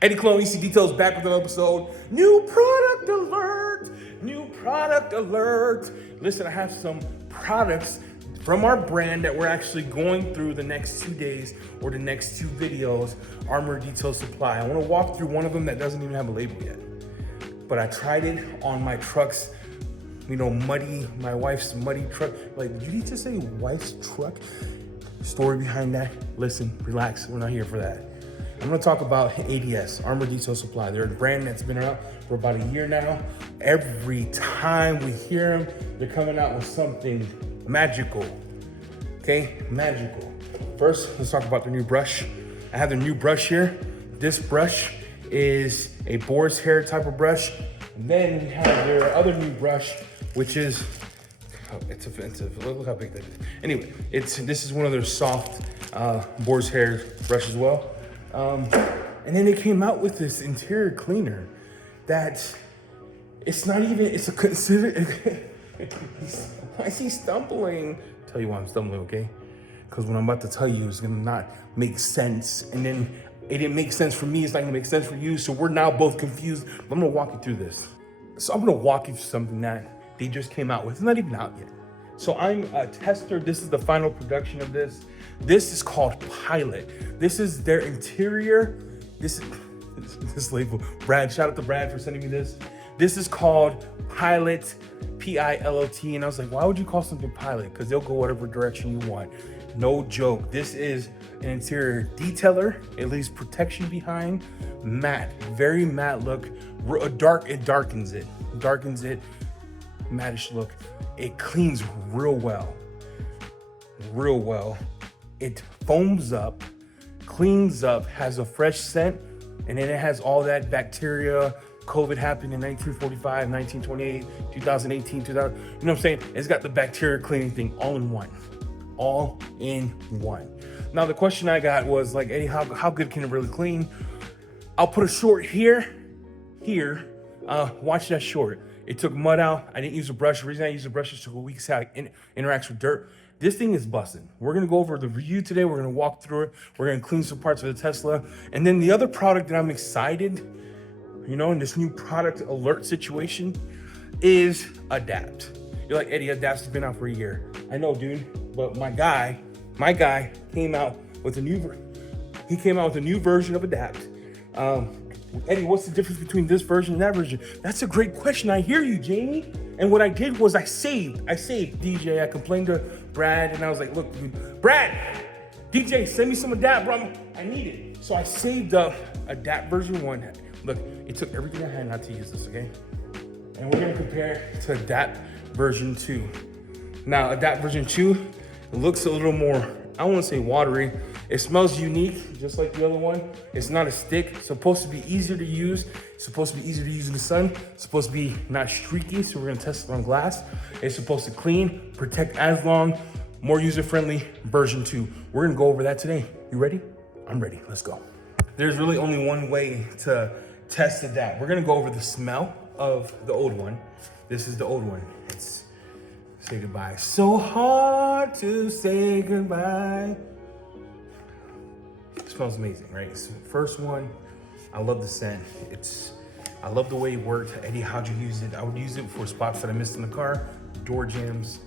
Eddie Clone EC Details back with an episode. New product alert! New product alert! Listen, I have some products from our brand that we're actually going through the next 2 days or the next 2 videos. Armour Detail Supply. I want to walk through one of them that doesn't even have a label yet. But I tried it on my truck's, muddy, my wife's muddy truck. Like, did you need to say wife's truck? Story behind that? Listen, relax, we're not here for that. I'm gonna talk about ADS, Armour Detail Supply. They're a brand that's been around for about a year now. Every time we hear them, they're coming out with something magical, okay? Magical. First, let's talk about their new brush. I have their new brush here. This brush is a boar's hair type of brush. Then we have their other new brush, which is, oh, it's offensive. Look how big that is. Anyway, this is one of their soft boar's hair brush as well. And then they came out with this interior cleaner that it's not even, it's a consider. Why is he stumbling? I'll tell you why I'm stumbling, okay? Because what I'm about to tell you is gonna not make sense. And then it didn't make sense for me, it's not gonna make sense for you. So we're now both confused. But I'm gonna walk you through this. So I'm gonna walk you through something that they just came out with. It's not even out yet. So I'm a tester. This is the final production of this. This is called Pilot. This is their interior. This label. Brad, shout out to Brad for sending me this. This is called Pilot, P-I-L-O-T. And I was like, why would you call something Pilot? Because they'll go whatever direction you want. No joke. This is an interior detailer. It leaves protection behind. Matte, very matte look. It darkens it. Mattish look. It cleans real well. It foams up, cleans up, has a fresh scent, and then it has all that bacteria. COVID happened in 1945, 1928, 2018, 2000. You know what I'm saying? It's got the bacteria cleaning thing all in one. All in one. Now the question I got was like, Eddie, how good can it really clean? I'll put a short here. Watch that short. It took mud out. I didn't use a brush. The reason I used a brush is to we can see how it interacts with dirt. This thing is busting. We're gonna go over the review today. We're gonna walk through it. We're gonna clean some parts of the Tesla. And then the other product that I'm excited, in this new product alert situation is Adapt. You're like, Eddie, Adapt's been out for a year. I know, dude, but my guy came out with a new version of Adapt. Eddie, what's the difference between this version and that version? That's a great question. I hear you, Jamie. And what I did was I saved DJ. I complained to Brad and I was like, look, dude, Brad, DJ, send me some Adapt, bro. I need it. So I saved up Adapt version 1. Look, it took everything I had not to use this, okay? And we're gonna compare to Adapt version 2. Now, Adapt version 2, it looks a little more, I don't wanna say watery. It smells unique, just like the other one. It's not a stick. It's supposed to be easier to use. It's supposed to be easier to use in the sun. It's supposed to be not streaky, so we're gonna test it on glass. It's supposed to clean, protect as long, more user-friendly, version 2. We're gonna go over that today. You ready? I'm ready, let's go. There's really only one way to test Adapt. We're gonna go over the smell of the old one. This is the old one. It's say goodbye. So hard to say goodbye. It smells amazing, right? So first one, I love the scent. I love the way it worked. Eddie, how'd you use it? I would use it for spots that I missed in the car, door jams,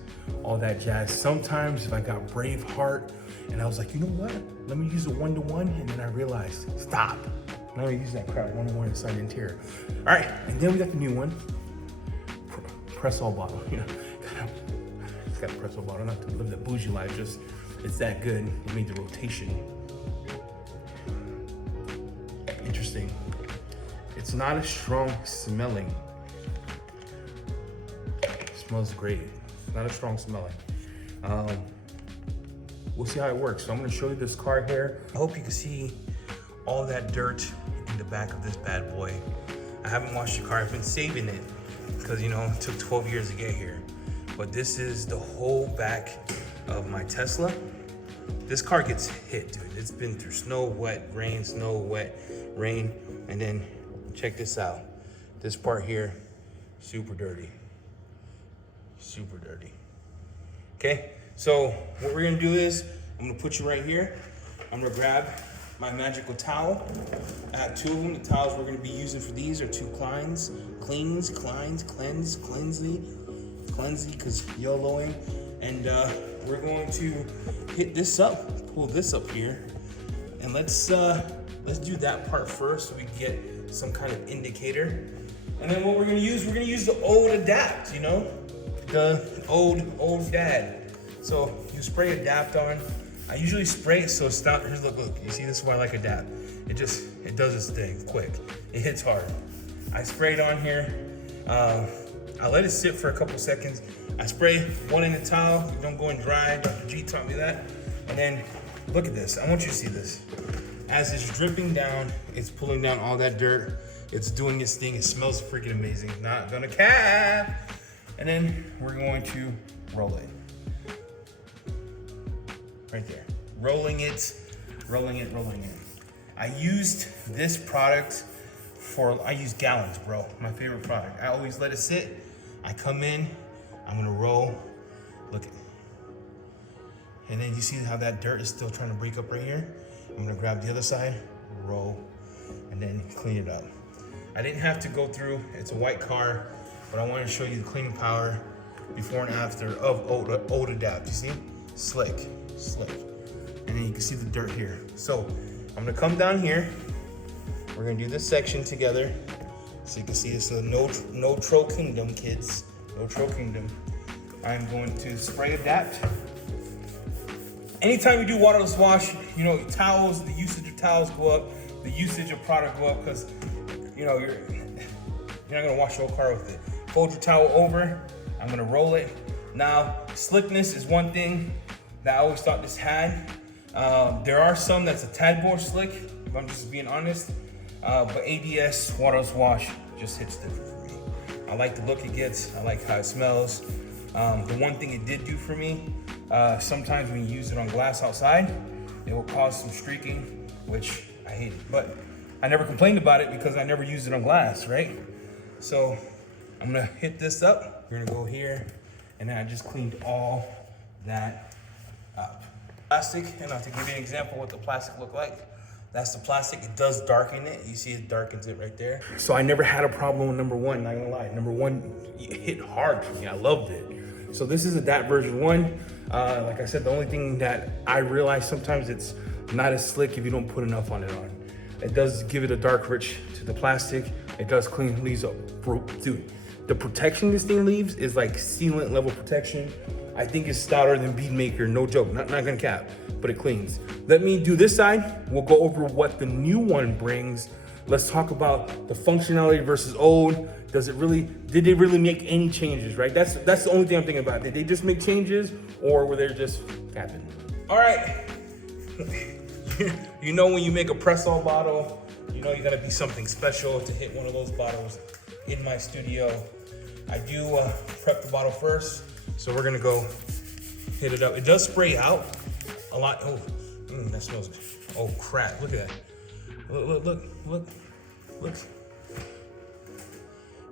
all that jazz. Sometimes if I got brave heart and I was like, you know what? Let me use it 1-to-1, and then I realized, stop. I'm not gonna use that crap 1-to-1 inside the interior. All right, and then we got the new one, press all bottle. It's got a press all bottle, not to live that bougie life, just it's that good. It made the rotation. Interesting. It's not as strong smelling. It smells great. It's not as strong smelling. We'll see how it works. So I'm gonna show you this car here. I hope you can see all that dirt in the back of this bad boy. I haven't washed the car. I've been saving it because it took 12 years to get here. But this is the whole back of my Tesla. This car gets hit, dude. It's been through snow, wet, rain, snow, wet, rain. And then check this out. This part here, super dirty. Super dirty. Okay, so what we're gonna do is, I'm gonna put you right here. I'm gonna grab my magical towel. I have two of them. The towels we're gonna be using for these are two cleanse, because YOLOing. And we're going to hit this up, pull this up here. And let's do that part first so we get some kind of indicator. And then what we're gonna use the old Adapt, you know? The old dad. So you spray Adapt on. I usually spray it so it's not, here's look, you see, this is why I like Adapt. It does its thing quick. It hits hard. I spray it on here. I let it sit for a couple seconds. I spray one in the towel, don't go in dry. Dr. G taught me that. And then look at this, I want you to see this. As it's dripping down, it's pulling down all that dirt. It's doing its thing, it smells freaking amazing. Not gonna cap. And then we're going to roll it. Right there. Rolling it. I used this product I use gallons, bro. My favorite product. I always let it sit. I come in, I'm gonna roll. Look at it. And then you see how that dirt is still trying to break up right here? I'm gonna grab the other side, roll, and then clean it up. I didn't have to go through, it's a white car, but I wanted to show you the cleaning power before and after of old Adapt. You see? Slick. And then you can see the dirt here. So I'm gonna come down here. We're gonna do this section together. So you can see this is no Tro Kingdom, kids. No Tro Kingdom. I'm going to spray Adapt. Anytime you do waterless wash, you know, towels, the usage of towels go up, the usage of product go up, because you know you're not gonna wash your whole car with it. Fold your towel over. I'm gonna roll it. Now, slickness is one thing that I always thought this had. There are some that's a tad more slick, if I'm just being honest. But ADS waterless wash just hits different for me. I like the look it gets. I like how it smells. The one thing it did do for me, sometimes when you use it on glass outside, it will cause some streaking, which I hate it. But I never complained about it because I never used it on glass, right? So I'm gonna hit this up. We're gonna go here, and then I just cleaned all that up. Plastic, and to give you an example what the plastic looked like, that's the plastic. It does darken it. You see it darkens it right there. So I never had a problem with number one, not gonna lie. Number one, it hit hard for me. I loved it. So this is Adapt version 1. Like I said, the only thing that I realize sometimes it's not as slick if you don't put enough on it on. It does give it a dark rich to the plastic. It does clean leaves up. Dude, the protection this thing leaves is like sealant level protection. I think it's stouter than Bead Maker, no joke, not gonna cap, but it cleans. Let me do this side. We'll go over what the new one brings. Let's talk about the functionality versus old. Did they really make any changes, right? That's the only thing I'm thinking about. Did they just make changes or were they just capping? All right. You know when you make a press-all bottle, you know you gotta be something special to hit one of those bottles in my studio. I do prep the bottle first. So we're gonna go hit it up. It does spray out a lot. Oh, that smells good. Oh crap, look at that. Look.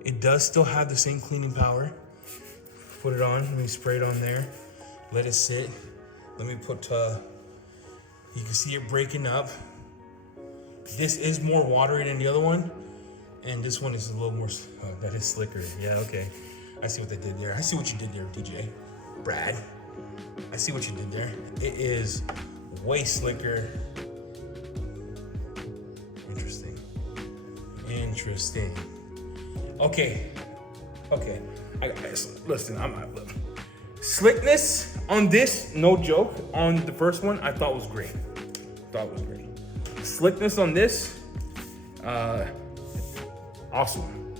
It does still have the same cleaning power. Put it on, let me spray it on there. Let it sit. Let me put, you can see it breaking up. This is more watery than the other one. And this one is a little more, that is slicker. Yeah, okay. I see what they did there. I see what you did there, DJ. Brad. I see what you did there. It is way slicker. Interesting. Okay. Listen, slickness on this, no joke, on the first one, I thought was great. Slickness on this, awesome.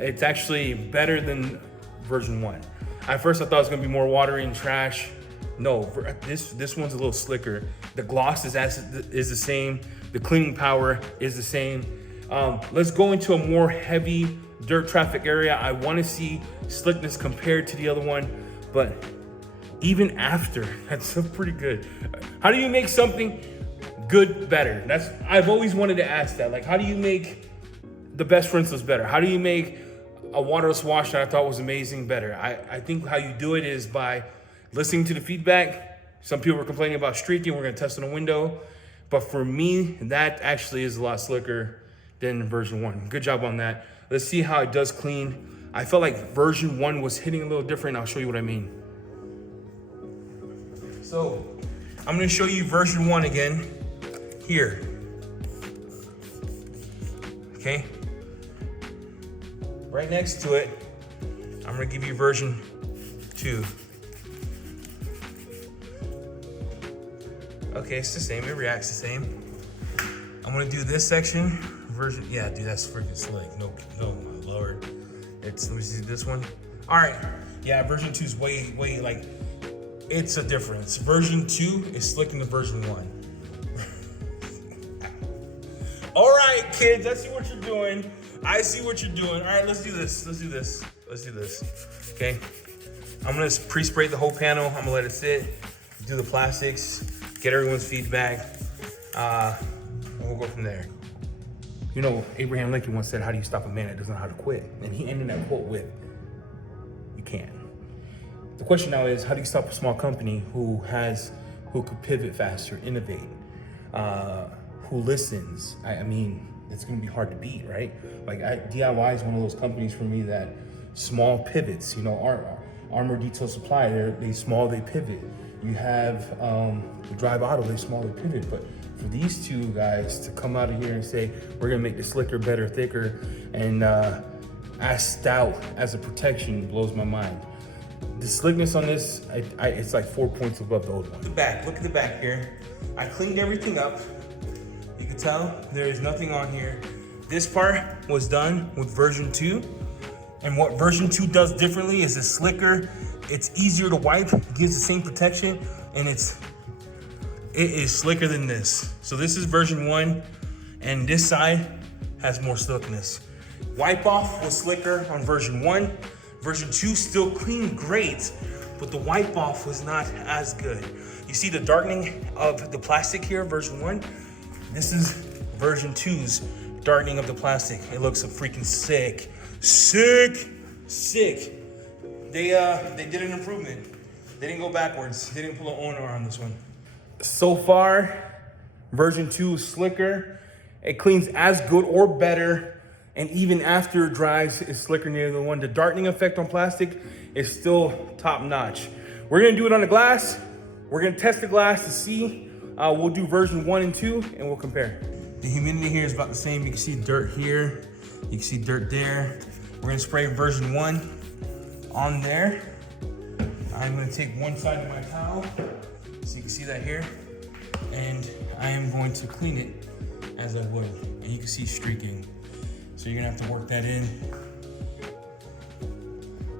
It's actually better than version 1. At first I thought it was gonna be more watery and trash. No, this one's a little slicker. The gloss is the same. The cleaning power is the same. Let's go into a more heavy dirt traffic area. I wanna see slickness compared to the other one, but even after, that's still pretty good. How do you make something good better? I've always wanted to ask that. Like, how do you make the best rinseless better? How do you make a waterless wash that I thought was amazing better? I think how you do it is by listening to the feedback. Some people were complaining about streaking. We're gonna test on a window. But for me, that actually is a lot slicker than version 1. Good job on that. Let's see how it does clean. I felt like version 1 was hitting a little different. I'll show you what I mean. So I'm gonna show you version 1 again here. Okay. Right next to it, I'm gonna give you version 2. Okay, it's the same, it reacts the same. I'm gonna do this section, version, yeah, dude, that's freaking slick. No, my lord. Let me see this one. All right, yeah, version 2 is way, like, it's a difference. Version 2 is slicking than version 1. All right, kids, I see what you're doing. I see what you're doing. All right, let's do this. Okay, I'm gonna pre-spray the whole panel. I'm gonna let it sit, do the plastics, get everyone's feedback, and we'll go from there. You know, Abraham Lincoln once said, how do you stop a man that doesn't know how to quit? And he ended that quote with, you can't. The question now is, how do you stop a small company who could pivot faster, innovate, who listens? I mean, it's gonna be hard to beat, right? Like DIY is one of those companies for me that small pivots, you know, Armour Detail Supply, they small, they pivot. You have the Drive Auto, they small, they pivot. But for these two guys to come out of here and say, we're gonna make this slicker, better, thicker, and as stout as a protection blows my mind. The slickness on this, it's like 4 points above the old one. Look at the back here. I cleaned everything up. You can tell there is nothing on here. This part was done with version 2. And what version 2 does differently is it's slicker, it's easier to wipe, it gives the same protection, and it is slicker than this. So this is version 1, and this side has more slickness. Wipe off was slicker on version 1. Version 2 still cleaned great, but the wipe off was not as good. You see the darkening of the plastic here, version 1? This is version 2's darkening of the plastic. It looks freaking sick. Sick. They did an improvement. They didn't go backwards. They didn't pull an owner on this one. So far, version 2 is slicker. It cleans as good or better. And even after it dries, it's slicker near the one. The darkening effect on plastic is still top notch. We're gonna do it on the glass. We're gonna test the glass to see. We'll do version 1 and 2 and we'll compare. The humidity here is about the same. You can see dirt here. You can see dirt there. We're gonna spray version 1 on there. I'm gonna take one side of my towel, so you can see that here, and I am going to clean it as I would. And you can see streaking. So you're gonna have to work that in.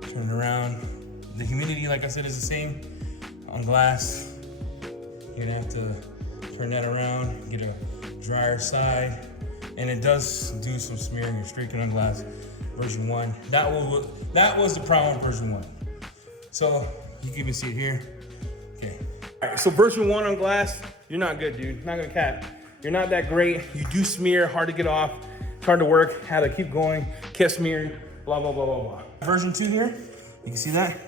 Turn it around. The humidity, like I said, is the same on glass. You're gonna have to turn that around, get a drier side, and it does do some smearing and streaking on glass. Version 1. That was the problem with version 1. So you can even see it here. Okay. All right, so version 1 on glass, you're not good, dude. Not gonna cap. You're not that great. You do smear, hard to get off. It's hard to work, had to keep going, kept smearing, blah, blah, blah, blah, blah. Version 2 here, you can see that.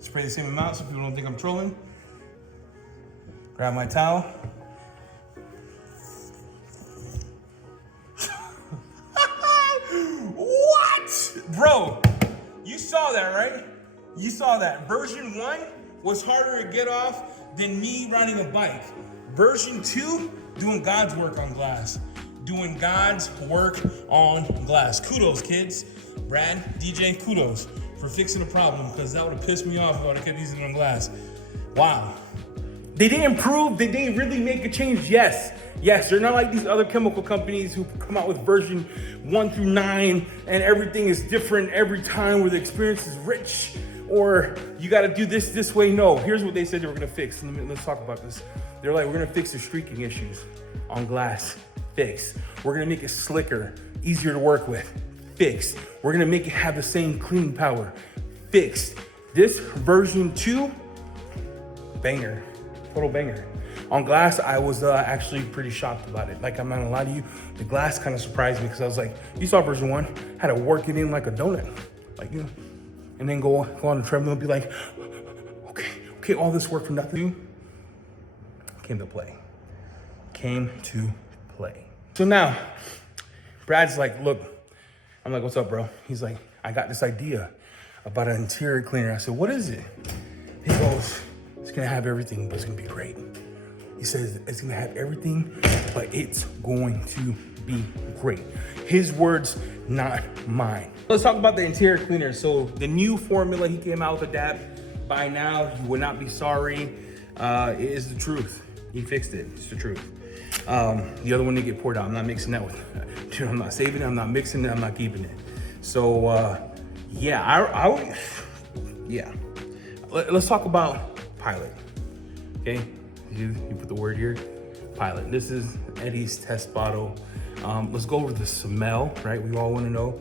Spray the same amount so people don't think I'm trolling. Grab my towel. What? Bro, you saw that, right? You saw that. Version 1 was harder to get off than me riding a bike. Version 2, doing God's work on glass. Doing God's work on glass. Kudos, kids. Brad, DJ, kudos for fixing the problem, because that would have pissed me off if I would have kept using it on glass. Wow. They didn't improve. Did they really make a change? Yes. Yes, they're not like these other chemical companies who come out with version 1 through 9 and everything is different every time, where the experience is rich, or you got to do this way. No, here's what they said they were going to fix. Let's talk about this. They're like, we're going to fix the streaking issues on glass. Fix. We're going to make it slicker, easier to work with. Fix. We're going to make it have the same cleaning power. Fix. This version 2, banger. Total banger. On glass, I was actually pretty shocked about it. Like, I'm not gonna lie to you, the glass kind of surprised me, because I was like, you saw version 1, had to work it in like a donut, like, you know, and then go on the treadmill and be like, okay, all this work for nothing came to play. came to play. So now, Brad's like, look, I'm like, what's up, bro? He's like, I got this idea about an interior cleaner. I said, what is it? He goes, it's gonna have everything, but it's gonna be great. He says, it's gonna have everything, but it's going to be great. His words, not mine. Let's talk about the interior cleaner. So the new formula he came out with, Adapt, by now, you would not be sorry. It is the truth. He fixed it, it's the truth. The other one didn't get poured out. I'm not mixing that with, dude, I'm not saving it, I'm not mixing it, I'm not keeping it. So yeah, yeah. Let's talk about Pilot, okay? You put the word here, Pilot. This is Eddie's test bottle. Let's go over the smell, right? We all wanna know.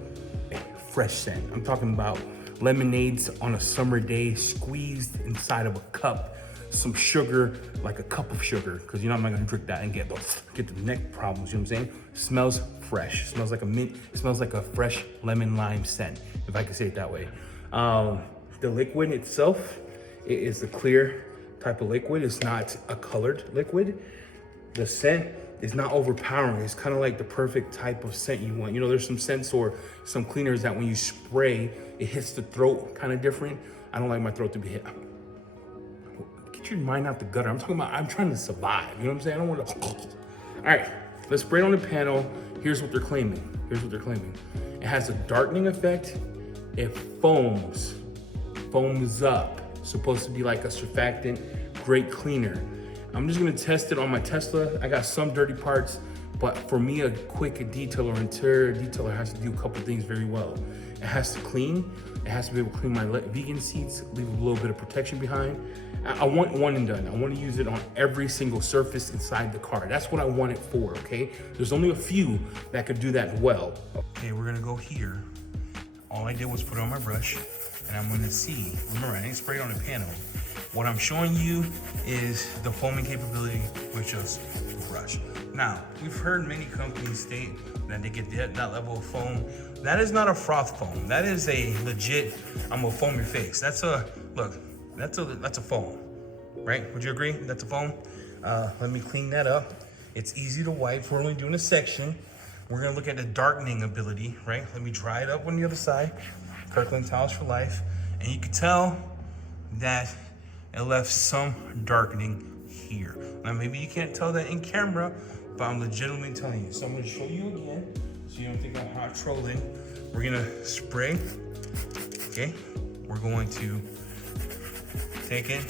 Fresh scent. I'm talking about lemonades on a summer day, squeezed inside of a cup. Some sugar, like a cup of sugar, because you know I'm not gonna drink that and get the neck problems, you know what I'm saying? Smells fresh, smells like a mint, it smells like a fresh lemon lime scent, if I can say it that way. The liquid itself, it is a clear type of liquid. It's not a colored liquid. The scent is not overpowering. It's kind of like the perfect type of scent you want. You know, there's some scents or some cleaners that when you spray, it hits the throat kind of different. I don't like my throat to be hit. Get your mind out the gutter. I'm talking about, I'm trying to survive. You know what I'm saying? I don't want to. All right, let's spray it on the panel. Here's what they're claiming. It has a darkening effect. It foams up. Supposed to be like a surfactant, great cleaner. I'm just gonna test it on my Tesla. I got some dirty parts, but for me, a quick detailer or interior detailer has to do a couple things very well. It has to clean. It has to be able to clean my vegan seats, leave a little bit of protection behind. I want one and done. I want to use it on every single surface inside the car. That's what I want it for, okay? There's only a few that could do that well. Okay, we're gonna go here. All I did was put it on my brush, and I'm gonna see. Remember, I didn't spray it on the panel. What I'm showing you is the foaming capability with just a brush. Now, we've heard many companies state that they get that level of foam. That is not a froth foam. That is a legit, I'm gonna foam your face. That's a, look, that's a foam, right? Would you agree? That's a foam. Let me clean that up. It's easy to wipe. We're only doing a section. We're gonna look at the darkening ability, right? Let me dry it up on the other side. Kirkland towels for life. And you can tell that it left some darkening here. Now, maybe you can't tell that in camera, but I'm legitimately telling you. So I'm gonna show you again, so you don't think I'm hot trolling. We're gonna spray, okay? We're going to take it,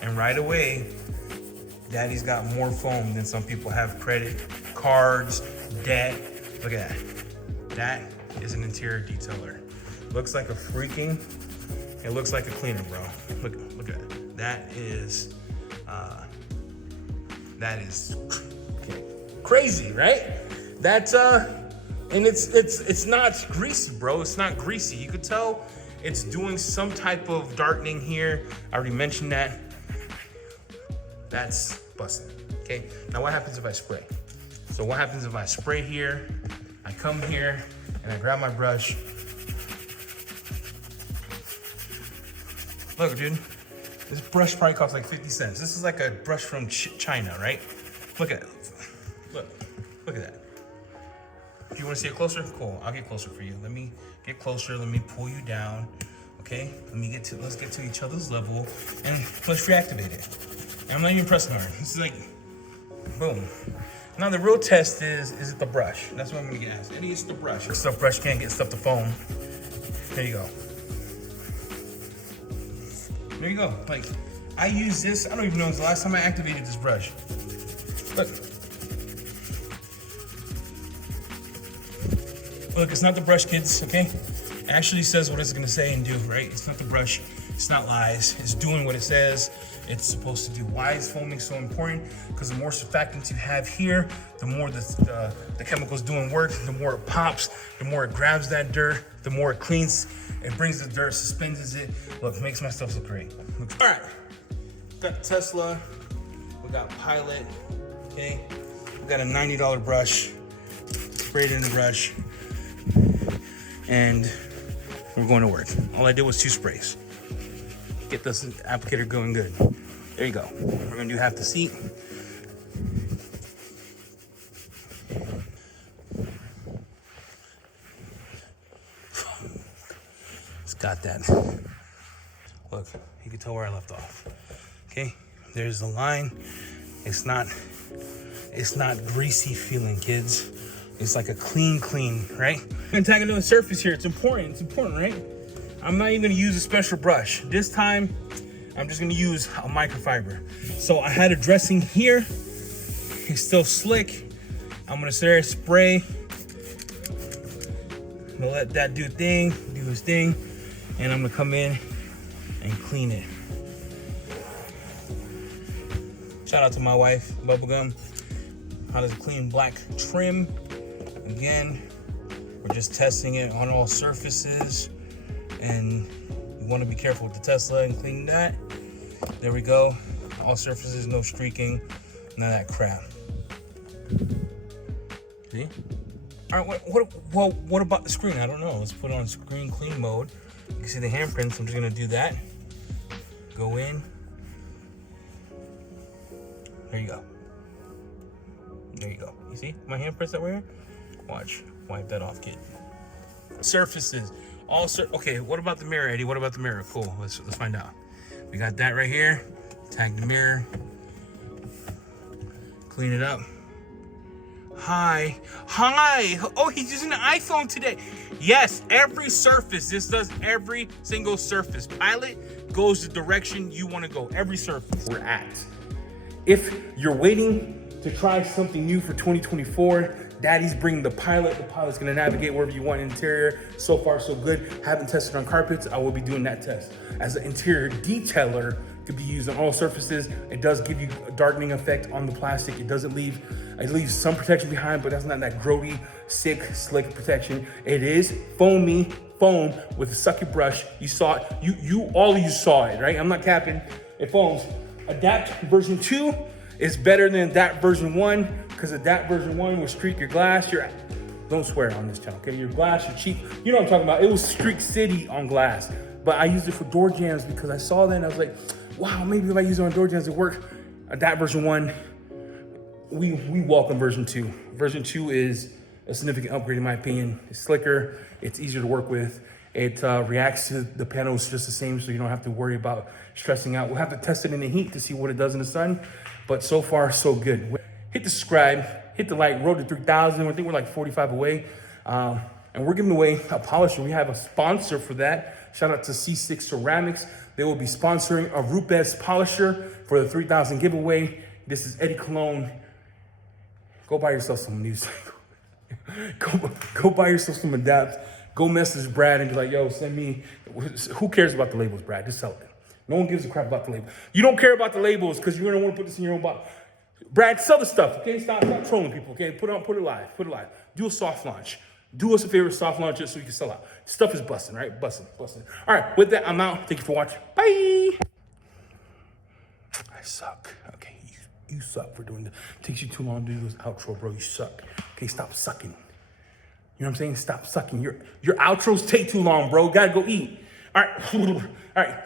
and right away, Daddy's got more foam than some people have credit, cards, debt. Look at that. That is an interior detailer. Looks like a freaking, it looks like a cleaner, bro. Look at that. That is crazy, right? That's and it's not greasy, bro. It's not greasy. You could tell it's doing some type of darkening here. I already mentioned that. That's busting. Okay. Now what happens if I spray? So what happens if I spray here? I come here and I grab my brush. Look, dude, this brush probably costs like 50 cents. This is like a brush from China, right? Look at it. Look at that. Do you want to see it closer? Cool, I'll get closer for you. Let me get closer, let me pull you down, okay? Let's get to each other's level, and let's reactivate it. And I'm not even pressing hard. This is like, boom. Now the real test is it the brush? That's what I'm gonna get asked. Eddie, it's the brush. If stuff brush can't get stuff to foam, there you go. There you go. Like, I use this, I don't even know the last time I activated this brush. Look. Look, it's not the brush, kids, okay? It actually says what it's gonna say and do, right? It's not the brush, it's not lies, it's doing what it says it's supposed to do. Why is foaming so important? Because the more surfactants you have here, the more the chemical's doing work, the more it pops, the more it grabs that dirt, the more it cleans, it brings the dirt, suspends it. Look, makes my stuff look great. All right, got the Tesla, we got Pilot, okay? We got a $90 brush, sprayed in the brush, and we're going to work. All I did was 2 sprays. Get this applicator going good. There you go. We're gonna do half the seat. Got that. Look, you can tell where I left off. Okay, there's the line. It's not greasy feeling, kids. It's like a clean, right? I'm gonna tag another surface here. It's important, right? I'm not even gonna use a special brush. This time, I'm just gonna use a microfiber. So I had a dressing here. It's still slick. I'm gonna sit there, spray. I'm gonna let that do his thing. And I'm gonna come in and clean it. Shout out to my wife, Bubblegum. How does a clean black trim? Again, we're just testing it on all surfaces, and you want to be careful with the Tesla and clean that. There we go. All surfaces, no streaking, none of that crap. See? All right, what about the screen? I don't know. Let's put it on screen clean mode. You can see the handprints. I'm just gonna do that. Go in. There you go. There you go. You see my handprints that were here? Watch. Wipe that off, kid. Surfaces. Okay, what about the mirror, Eddie? What about the mirror? Cool. Let's find out. We got that right here. Tag the mirror. Clean it up. Hi. Oh, he's using the iPhone today. Yes, every surface. This does every single surface. Pilot goes the direction you want to go. Every surface. We're at. If you're waiting to try something new for 2024, Daddy's bringing the Pilot. The Pilot's gonna navigate wherever you want interior. So far, so good. Haven't tested on carpets. I will be doing that test. As an interior detailer, could be used on all surfaces. It does give you a darkening effect on the plastic. It leaves some protection behind, but that's not that grody, sick, slick protection. It is foam with a sucky brush. You saw it. All of you saw it, right? I'm not capping. It foams. Adapt version 2 is better than Adapt version 1, because Adapt version 1 will streak your glass. Don't swear on this channel, okay? Your glass, your cheek. You know what I'm talking about. It was Streak City on glass. But I used it for door jams because I saw that and I was like, wow, maybe if I use it on door jams, it work. Adapt version 1, we welcome version 2. Version 2 is a significant upgrade in my opinion. It's slicker, it's easier to work with. It reacts to the panels just the same, so you don't have to worry about stressing out. We'll have to test it in the heat to see what it does in the sun, but so far, so good. Hit the subscribe, hit the like, road to 3,000. I think we're like 45 away. And we're giving away a polisher. We have a sponsor for that. Shout out to C6 Ceramics. They will be sponsoring a Rupes polisher for the 3,000 giveaway. This is Eddie Cologne. Go buy yourself some news. Go buy yourself some Adapt. Go message Brad and be like, yo, send me. Who cares about the labels, Brad? Just sell it. No one gives a crap about the label. You don't care about the labels because you're gonna want to put this in your own bottle. Brad, sell the stuff, okay? Stop trolling people, okay? Put it live. Do a soft launch. Do us a favor, soft launch it so you can sell out. Stuff is busting, right? Busting. All right, with that, I'm out. Thank you for watching. Bye. I suck. Okay, you suck for doing this. Takes you too long to do this outro, bro. You suck. Okay, stop sucking. You know what I'm saying? Stop sucking. Your outros take too long, bro. Gotta go eat. All right.